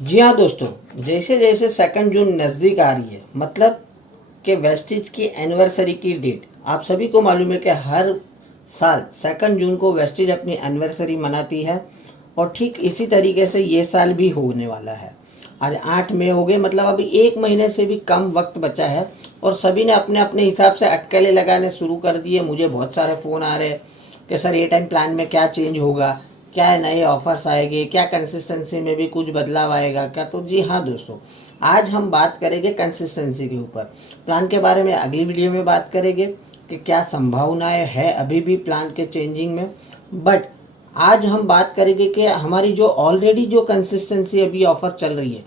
जी हाँ दोस्तों, जैसे जैसे 2 जून नज़दीक आ रही है, मतलब कि वेस्टिज की एनिवर्सरी की डेट आप सभी को मालूम है कि हर साल 2 जून को वेस्टिज अपनी एनिवर्सरी मनाती है। और ठीक इसी तरीके से ये साल भी होने वाला है। आज 8 मई हो गए, मतलब अभी 1 महीने से भी कम वक्त बचा है और सभी ने अपने अपने हिसाब से अटकलें लगाने शुरू कर दिए। मुझे बहुत सारे फ़ोन आ रहे हैं कि सर ये टाइम प्लान में क्या चेंज होगा, क्या नए ऑफर्स आएंगे, क्या कंसिस्टेंसी में भी कुछ बदलाव आएगा क्या। तो जी हाँ दोस्तों, आज हम बात करेंगे कंसिस्टेंसी के ऊपर। प्लान के बारे में अगली वीडियो में बात करेंगे कि क्या संभावनाएं है अभी भी प्लान के चेंजिंग में। बट आज हम बात करेंगे कि हमारी जो ऑलरेडी जो कंसिस्टेंसी अभी ऑफर चल रही है,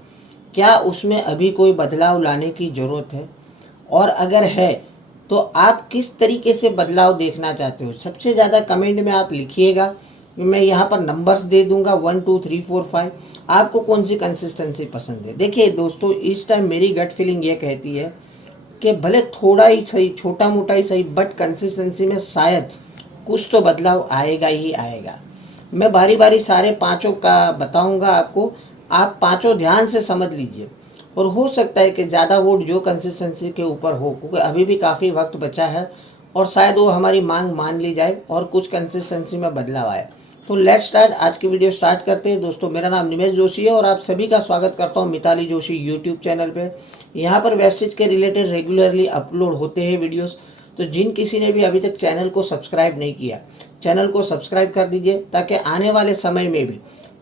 क्या उसमें अभी कोई बदलाव लाने की ज़रूरत है, और अगर है तो आप किस तरीके से बदलाव देखना चाहते हो। सबसे ज़्यादा कमेंट में आप लिखिएगा। मैं यहाँ पर नंबर्स दे दूंगा 1 2 3 4 5। आपको कौन सी कंसिस्टेंसी पसंद है। देखिए दोस्तों, इस टाइम मेरी गट फीलिंग ये कहती है कि भले थोड़ा ही सही, छोटा मोटा ही सही, बट कंसिस्टेंसी में शायद कुछ तो बदलाव आएगा ही आएगा। मैं बारी बारी सारे पांचों का बताऊंगा आपको, आप पांचों ध्यान से समझ लीजिए। और हो सकता है कि ज़्यादा वोट जो कंसिस्टेंसी के ऊपर हो, क्योंकि अभी भी काफ़ी वक्त बचा है और शायद वो हमारी मांग मान ली जाए और कुछ कंसिस्टेंसी में बदलाव आए। तो लेट्स स्टार्ट, आज की वीडियो स्टार्ट करते हैं। दोस्तों मेरा नाम निमेश जोशी है और आप सभी का स्वागत करता हूं मिताली जोशी यूट्यूब चैनल पे। यहां पर वेस्टेज के रिलेटेड रेगुलरली अपलोड होते हैं वीडियोस। तो जिन किसी ने भी अभी तक चैनल को सब्सक्राइब नहीं किया, चैनल को सब्सक्राइब कर दीजिए ताकि आने वाले समय में भी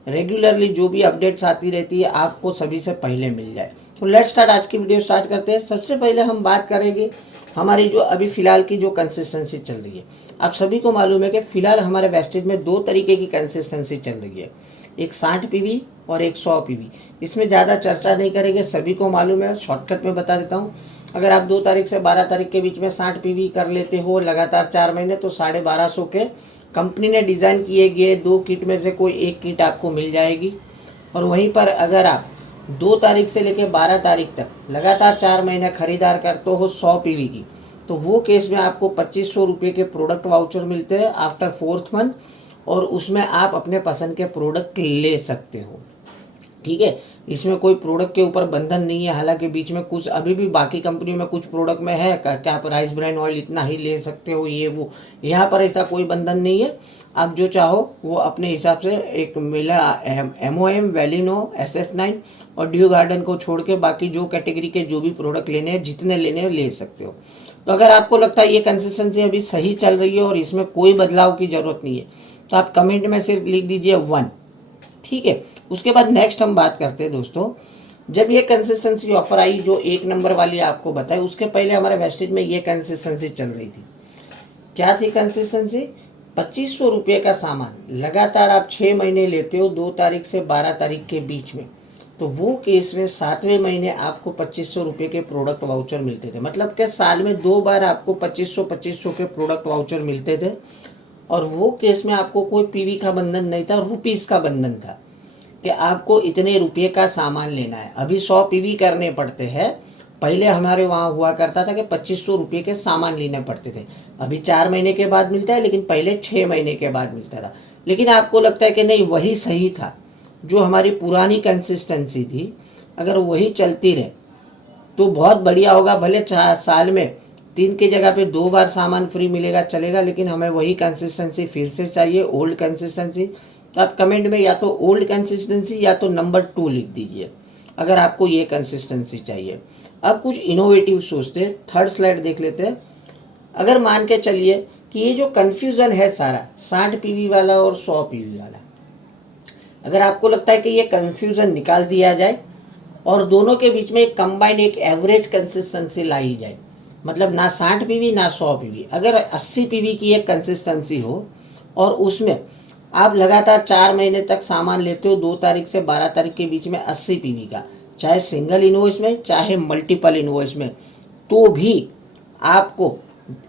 रेगुलरली जो भी अपडेट्स आती रहती है आपको सभी से पहले मिल जाए। तो लेट्स स्टार्ट, आज की वीडियो स्टार्ट करते हैं। सबसे पहले हम बात करेंगे हमारी जो अभी फिलहाल की जो कंसिस्टेंसी चल रही है। आप सभी को मालूम है कि फिलहाल हमारे वेस्टेज में 2 तरीके की कंसिस्टेंसी चल रही है, एक 60 पीवी और एक 100 पीवी। इसमें ज़्यादा चर्चा नहीं करेंगे, सभी को मालूम है, शॉर्टकट में बता देता हूँ। अगर आप 2 तारीख से 12 तारीख के बीच में 60 पीवी कर लेते हो लगातार 4 महीने, तो 1250 के कंपनी ने डिज़ाइन किए गए 2 किट में से कोई एक किट आपको मिल जाएगी। और वहीं पर अगर आप 2 तारीख से लेकर 12 तारीख तक लगातार 4 महीने खरीदार करते हो 100 पीवी की, तो वो केस में आपको 2500 रुपये के प्रोडक्ट वाउचर मिलते हैं आफ्टर 4th मंथ, और उसमें आप अपने पसंद के प्रोडक्ट ले सकते हो। ठीक है, इसमें कोई प्रोडक्ट के ऊपर बंधन नहीं है। हालांकि बीच में कुछ अभी भी बाकी कंपनियों में कुछ प्रोडक्ट में है क्या आप राइस ब्रांड ऑयल इतना ही ले सकते हो, ये वो। यहाँ पर ऐसा कोई बंधन नहीं है, आप जो चाहो वो अपने हिसाब से। एक मिला MOM, वैलिनो, SF9 और ड्यू गार्डन को छोड़ के बाकी जो कैटेगरी के जो भी प्रोडक्ट लेने हैं, जितने लेने हैं ले सकते हो। तो अगर आपको लगता है ये कंसिस्टेंसी अभी सही चल रही है और इसमें कोई बदलाव की जरूरत नहीं है, तो आप कमेंट में सिर्फ लिख दीजिए 1। ठीक है, उसके बाद नेक्स्ट हम बात करते हैं दोस्तों। जब ये कंसिस्टेंसी ऑफर आई जो 1 नंबर वाली आपको बताई, उसके पहले हमारे वेस्टेज में ये कंसिस्टेंसी चल रही थी। क्या थी कंसिस्टेंसी? 2500 रुपये का सामान लगातार आप 6 महीने लेते हो 2 तारीख से 12 तारीख के बीच में, तो वो केस में 7वें महीने आपको 2500 रुपये के प्रोडक्ट वाउचर मिलते थे। मतलब कि साल में 2 बार आपको 2500 के प्रोडक्ट वाउचर मिलते थे। और वो केस में आपको कोई पीवी का बंधन नहीं था, रुपीस का बंधन था कि आपको इतने रुपये का सामान लेना है। अभी 100 पीवी करने पड़ते हैं, पहले हमारे वहाँ हुआ करता था कि 2500 रुपये के सामान लेने पड़ते थे। अभी 4 महीने के बाद मिलता है, लेकिन पहले 6 महीने के बाद मिलता था। लेकिन आपको लगता है कि नहीं वही सही था, जो हमारी पुरानी कंसिस्टेंसी थी अगर वही चलती रहे तो बहुत बढ़िया होगा। भले साल में 3 की जगह पे 2 बार सामान फ्री मिलेगा चलेगा, लेकिन हमें वही कंसिस्टेंसी फिर से चाहिए, ओल्ड कंसिस्टेंसी। तो आप कमेंट में या तो ओल्ड कंसिस्टेंसी या तो नंबर 2 लिख दीजिए अगर आपको ये कंसिस्टेंसी चाहिए। अब कुछ इनोवेटिव सोचते हैं, थर्ड स्लाइड देख लेते हैं। अगर मान के चलिए कि ये जो कंफ्यूजन है सारा 60 पीवी वाला और 100 पीवी वाला, अगर आपको लगता है कि ये कंफ्यूजन निकाल दिया जाए और दोनों के बीच में एक कंबाइंड एक एवरेज कंसिस्टेंसी लाई जाए, मतलब ना 60 पीवी ना 100 पीवी, अगर 80 पीवी की एक कंसिस्टेंसी हो और उसमें आप लगातार 4 महीने तक सामान लेते हो 2 तारीख से 12 तारीख के बीच में 80 पीवी का, चाहे सिंगल इनवॉइस में चाहे मल्टीपल इनवॉइस में, तो भी आपको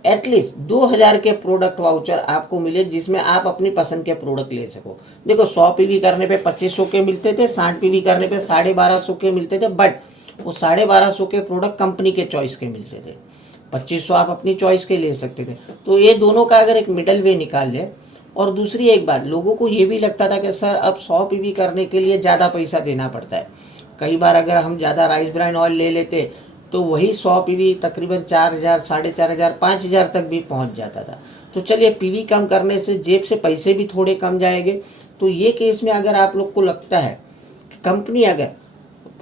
एटलीस्ट 2000 के प्रोडक्ट वाउचर आपको मिले जिसमें आप अपनी पसंद के प्रोडक्ट ले सको। देखो 100 पीवी करने पे 2500 के मिलते थे, 60 पीवी करने पे 1250 के मिलते थे, बट वो 1250 के प्रोडक्ट कंपनी के चॉइस के मिलते थे, 2500 आप अपनी चॉइस के ले सकते थे। तो ये दोनों का अगर एक मिडल वे निकाल ले और दूसरी एक बात, लोगों को ये भी लगता था कि सर अब 100 पीवी करने के लिए ज़्यादा पैसा देना पड़ता है। कई बार अगर हम ज़्यादा राइस ब्रान ऑयल ले लेते तो वही 100 पीवी तकरीबन 4000, 4500, 5000 तक भी पहुंच जाता था। तो चलिए, पीवी कम करने से जेब से पैसे भी थोड़े कम जाएंगे। तो ये केस में अगर आप लोग को लगता है कि कंपनी अगर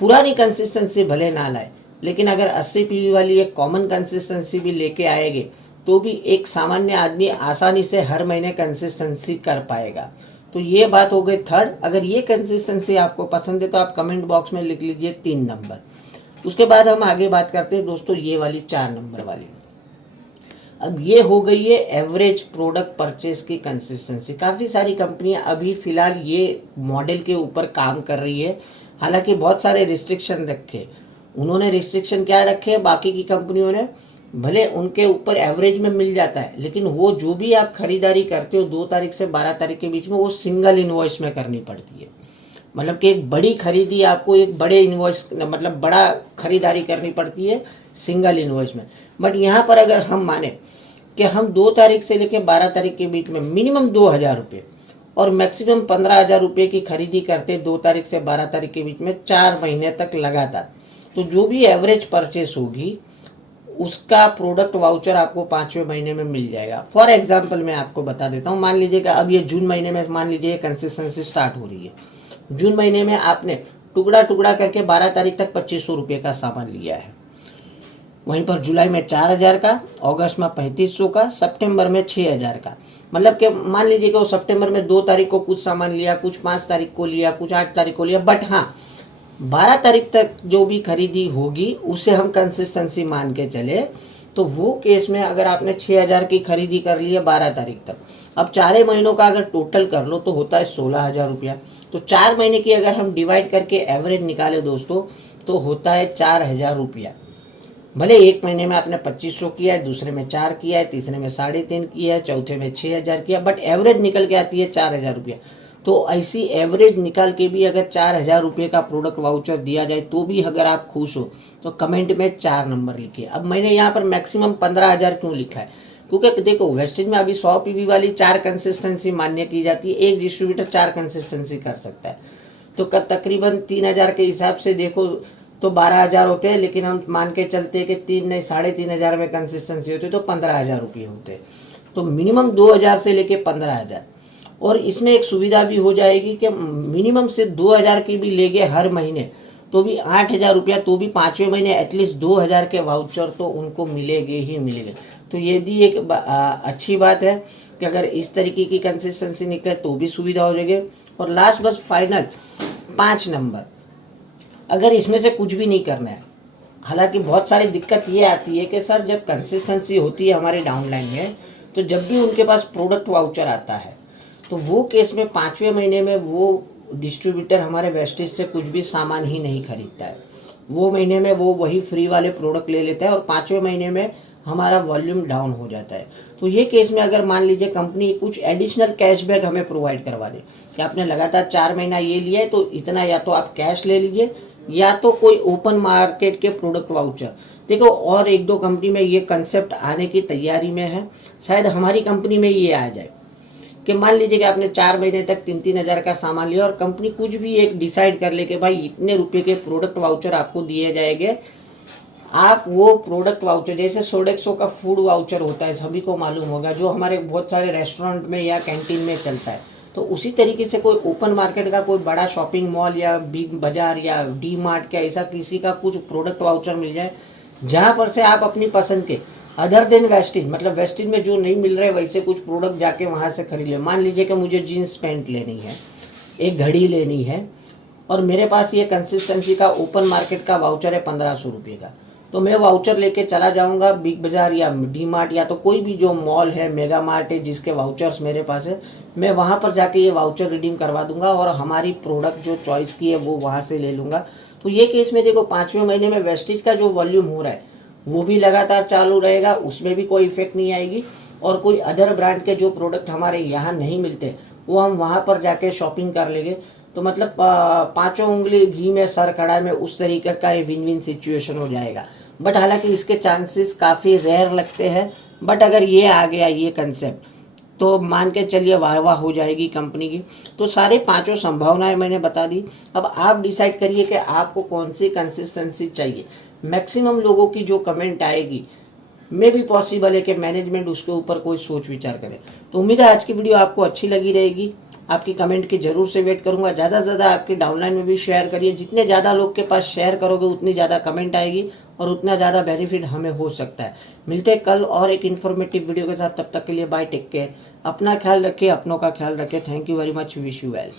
पुरानी कंसिस्टेंसी भले ना लाए, लेकिन अगर 80 पीवी वाली एक कॉमन कंसिस्टेंसी भी लेके आएंगे तो भी एक सामान्य आदमी आसानी से हर महीने कंसिस्टेंसी कर पाएगा। तो ये बात हो गई थर्ड। अगर ये कंसिस्टेंसी आपको पसंद है तो आप कमेंट बॉक्स में लिख लीजिए 3 नंबर। उसके बाद हम आगे बात करते हैं दोस्तों ये वाली 4 नंबर वाली। अब ये हो गई है एवरेज प्रोडक्ट परचेज की कंसिस्टेंसी। काफ़ी सारी कंपनियां अभी फिलहाल ये मॉडल के ऊपर काम कर रही है, हालांकि बहुत सारे रिस्ट्रिक्शन रखे। उन्होंने रिस्ट्रिक्शन क्या रखे, बाकी की कंपनियों ने भले उनके ऊपर एवरेज में मिल जाता है, लेकिन वो जो भी आप खरीदारी करते हो 2 तारीख से 12 तारीख के बीच में वो सिंगल इनवॉइस में करनी पड़ती है। मतलब कि एक बड़ी खरीदी आपको एक बड़े इनवॉइस मतलब बड़ा खरीदारी करनी पड़ती है सिंगल इनवॉइस में। बट यहाँ पर अगर हम माने कि हम 2 तारीख से लेकर 12 तारीख के बीच में मिनिमम 2000 रुपये और मैक्सिमम 15,000 रुपये की खरीदी करते 2 तारीख से 12 तारीख के बीच में 4 महीने तक लगातार, तो जो भी एवरेज परचेस होगी उसका प्रोडक्ट वाउचर आपको 5वें महीने में मिल जाएगा। फॉर एग्जाम्पल मैं आपको बता देता हूँ, मान लीजिए कि अब ये जून महीने में मान लीजिए कंसिस्टेंसी स्टार्ट हो रही है। जून महीने में आपने टुकड़ा टुकड़ा करके 12 तारीख तक 2500 रुपये का सामान लिया है, वहीं पर जुलाई में 4000 का, अगस्त में 3500 का, सितंबर में 6000 का। मतलब कि मान लीजिए कि वो सितंबर में 2 तारीख को कुछ सामान लिया, कुछ 5 तारीख को लिया, कुछ 8 तारीख को लिया, बट हाँ 12 तारीख तक जो भी खरीदी होगी उसे हम कंसिस्टेंसी मान के चले तो वो केस में अगर आपने 6000 की खरीदी कर ली है 12 तारीख तक, अब 4 महीनों का अगर टोटल कर लो तो होता है 16,000 रुपया। तो 4 महीने की अगर हम डिवाइड करके एवरेज निकाले दोस्तों तो होता है 4000 रुपया। भले एक महीने में आपने 2500 किया है, दूसरे में 4 किया है, तीसरे में 3.5 किया है, चौथे में 6000 किया, बट एवरेज निकल के आती है 4000 रुपया। तो ऐसी एवरेज निकाल के भी अगर 4000 रुपये का प्रोडक्ट वाउचर दिया जाए तो भी अगर आप खुश हो तो कमेंट में 4 नंबर लिखिए। अब मैंने यहाँ पर मैक्सिमम 15,000 क्यों लिखा है, क्योंकि देखो वेस्टेज में अभी 100 पीवी वाली 4 कंसिस्टेंसी मान्य की जाती है, एक डिस्ट्रीब्यूटर 4 कंसिस्टेंसी कर सकता है। तो तकरीबन 3000 के हिसाब से देखो तो 12,000 होते हैं, लेकिन हम मान के चलते हैं कि 3 नहीं 3,500 में कंसिस्टेंसी होती है तो 15,000 रुपये होते हैं। तो मिनिमम 2000 से लेके 15,000, और इसमें एक सुविधा भी हो जाएगी कि मिनिमम से 2000 की भी लेंगे हर महीने तो भी 8,000 रुपया, तो भी 5वें महीने एटलीस्ट 2000 के वाउचर तो उनको मिलेंगे ही मिलेंगे। तो ये भी एक अच्छी बात है कि अगर इस तरीके की कंसिस्टेंसी निकले तो भी सुविधा हो जाएगी। और लास्ट बस फाइनल 5 नंबर, अगर इसमें से कुछ भी नहीं करना है, हालांकि बहुत सारी दिक्कत ये आती है कि सर जब कंसिस्टेंसी होती है हमारे डाउनलाइन में तो जब भी उनके पास प्रोडक्ट वाउचर आता है तो वो केस में 5वें महीने में वो डिस्ट्रीब्यूटर हमारे वेस्टेज से कुछ भी सामान ही नहीं खरीदता है। वो महीने में वो वही फ्री वाले प्रोडक्ट ले लेता है और 5वें महीने में हमारा वॉल्यूम डाउन हो जाता है। तो ये केस में अगर मान लीजिए कंपनी कुछ एडिशनल कैशबैक हमें प्रोवाइड करवा दे कि आपने लगातार 4 महीना ये लिया है तो इतना या तो आप कैश ले लीजिए या तो कोई ओपन मार्केट के प्रोडक्ट वाउचर। देखो और 1-2 कंपनी में ये कंसेप्ट आने की तैयारी में है, शायद हमारी कंपनी में ये आ जाए कि मान लीजिए कि आपने 4 महीने तक 3-3 हज़ार का सामान लिया और कंपनी कुछ भी एक डिसाइड कर ले कि भाई इतने रुपए के प्रोडक्ट वाउचर आपको दिए जाएंगे, आप वो प्रोडक्ट वाउचर जैसे सोडेक्सो का फूड वाउचर होता है सभी को मालूम होगा, जो हमारे बहुत सारे रेस्टोरेंट में या कैंटीन में चलता है। तो उसी तरीके से कोई ओपन मार्केट का कोई बड़ा शॉपिंग मॉल या बिग बाजार या डी मार्ट का ऐसा किसी का कुछ प्रोडक्ट वाउचर मिल जाए जहाँ पर से आप अपनी पसंद के अदर देन वेस्टेज, मतलब वेस्टेज में जो नहीं मिल रहे वैसे कुछ प्रोडक्ट जाके वहाँ से खरीद ले। मान लीजिए कि मुझे जीन्स पैंट लेनी है, एक घड़ी लेनी है और मेरे पास ये कंसिस्टेंसी का ओपन मार्केट का वाउचर है 1500 रुपये का, तो मैं वाउचर लेके चला जाऊंगा बिग बाजार या डी मार्ट या तो कोई भी जो मॉल है, मेगा मार्ट है जिसके वाउचर्स मेरे पास है, मैं वहाँ पर जाके ये वाउचर रिडीम करवा दूंगा और हमारी प्रोडक्ट जो चॉइस की है वो वहाँ से ले लूँगा। तो ये केस में देखो 5वें महीने में वेस्टेज का जो वॉल्यूम हो रहा है वो भी लगातार चालू रहेगा, उसमें भी कोई इफेक्ट नहीं आएगी। और कोई अदर ब्रांड के जो प्रोडक्ट हमारे यहाँ नहीं मिलते वो हम वहाँ पर जाके शॉपिंग कर लेंगे। तो मतलब 5 उंगली घी में सर कड़ा में उस तरीके का ये विन विन सिचुएशन हो जाएगा। बट हालांकि इसके चांसेस काफ़ी रेयर लगते हैं, बट अगर ये आ गया ये कंसेप्ट तो मान के चलिए वाह वाह हो जाएगी कंपनी की। तो सारे पांचों संभावनाएं मैंने बता दी। अब आप डिसाइड करिए कि आपको कौन सी कंसिस्टेंसी चाहिए। मैक्सिमम लोगों की जो कमेंट आएगी मे भी पॉसिबल है कि मैनेजमेंट उसके ऊपर कोई सोच विचार करे। तो उम्मीद है आज की वीडियो आपको अच्छी लगी रहेगी। आपकी कमेंट की जरूर से वेट करूंगा। ज़्यादा से ज़्यादा आपकी डाउनलाइन में भी शेयर करिए। जितने ज़्यादा लोग के पास शेयर करोगे उतनी ज़्यादा कमेंट आएगी और उतना ज़्यादा बेनिफिट हमें हो सकता है। मिलते हैं कल और एक इन्फॉर्मेटिव वीडियो के साथ। तब तक के लिए बाय, टेक केयर। अपना ख्याल रखिए, अपनों का ख्याल रखिए। Thank you very much, wish you well.